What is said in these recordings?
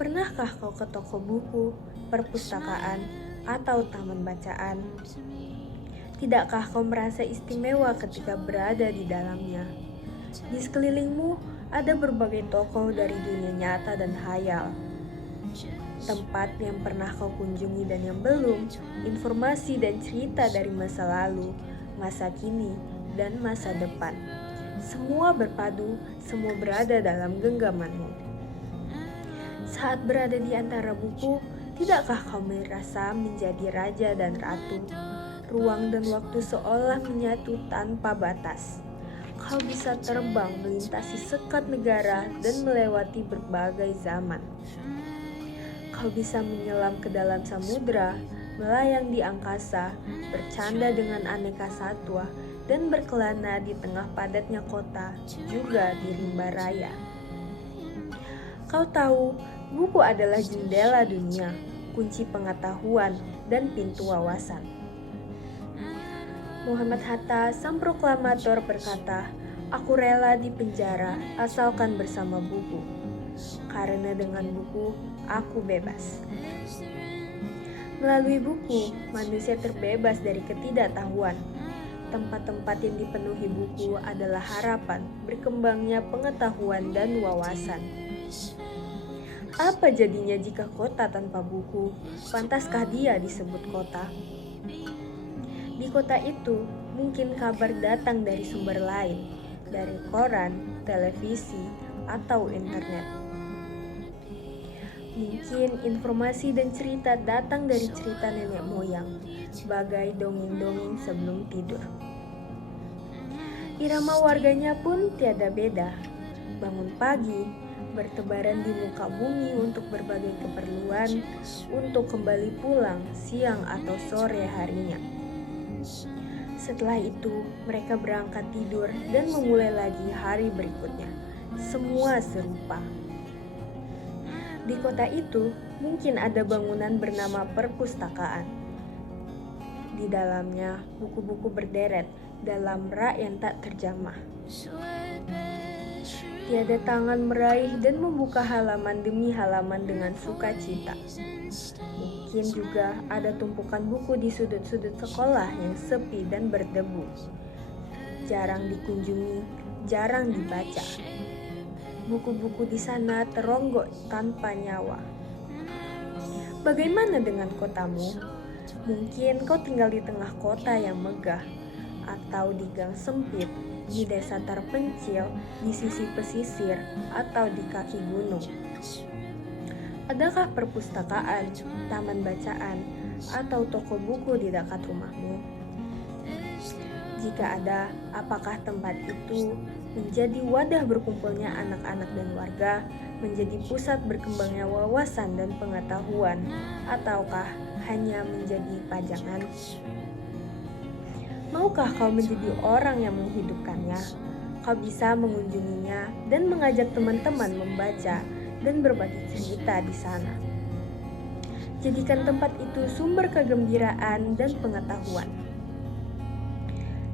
Pernahkah kau ke toko buku, perpustakaan, atau taman bacaan? Tidakkah kau merasa istimewa ketika berada di dalamnya? Di sekelilingmu ada berbagai tokoh dari dunia nyata dan khayal. Tempat yang pernah kau kunjungi dan yang belum, informasi dan cerita dari masa lalu, masa kini, dan masa depan. Semua berpadu, semua berada dalam genggamanmu. Saat berada di antara buku, tidakkah kau merasa menjadi raja dan ratu? Ruang dan waktu seolah menyatu tanpa batas. Kau bisa terbang melintasi sekat negara dan melewati berbagai zaman. Kau bisa menyelam ke dalam samudera, melayang di angkasa, bercanda dengan aneka satwa, dan berkelana di tengah padatnya kota, juga di rimba raya. Kau tahu, buku adalah jendela dunia, kunci pengetahuan, dan pintu wawasan. Muhammad Hatta, sang proklamator, berkata, "Aku rela di penjara asalkan bersama buku, karena dengan buku aku bebas." Melalui buku, manusia terbebas dari ketidaktahuan. Tempat-tempat yang dipenuhi buku adalah harapan berkembangnya pengetahuan dan wawasan. Apa jadinya jika kota tanpa buku? Pantaskah dia disebut kota? Di kota itu, mungkin kabar datang dari sumber lain, dari koran, televisi, atau internet. Mungkin informasi dan cerita datang dari cerita nenek moyang, bagai dongeng-dongeng sebelum tidur. Irama warganya pun tiada beda. Bangun pagi, bertebaran di muka bumi untuk berbagai keperluan, untuk kembali pulang siang atau sore harinya. Setelah itu, mereka berangkat tidur dan memulai lagi hari berikutnya. Semua serupa. Di kota itu, mungkin ada bangunan bernama perpustakaan. Di dalamnya, buku-buku berderet dalam rak yang tak terjamah. Tiada tangan meraih dan membuka halaman demi halaman dengan sukacita. Mungkin juga ada tumpukan buku di sudut-sudut sekolah yang sepi dan berdebu. Jarang dikunjungi, jarang dibaca. Buku-buku di sana teronggok tanpa nyawa. Bagaimana dengan kotamu? Mungkin kau tinggal di tengah kota yang megah, atau di gang sempit, di desa terpencil, di sisi pesisir, atau di kaki gunung. Adakah perpustakaan, taman bacaan, atau toko buku di dekat rumahmu? Jika ada, apakah tempat itu menjadi wadah berkumpulnya anak-anak dan warga, menjadi pusat berkembangnya wawasan dan pengetahuan, ataukah hanya menjadi pajangan? Maukah kau menjadi orang yang menghidupkannya? Kau bisa mengunjunginya dan mengajak teman-teman membaca dan berbagi cerita di sana. Jadikan tempat itu sumber kegembiraan dan pengetahuan.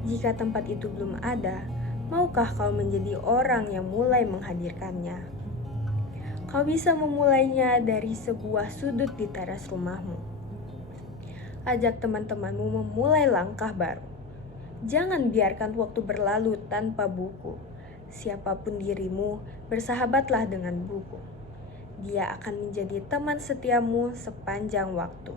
Jika tempat itu belum ada, maukah kau menjadi orang yang mulai menghadirkannya? Kau bisa memulainya dari sebuah sudut di teras rumahmu. Ajak teman-temanmu memulai langkah baru. Jangan biarkan waktu berlalu tanpa buku. Siapapun dirimu, bersahabatlah dengan buku. Dia akan menjadi teman setiamu sepanjang waktu.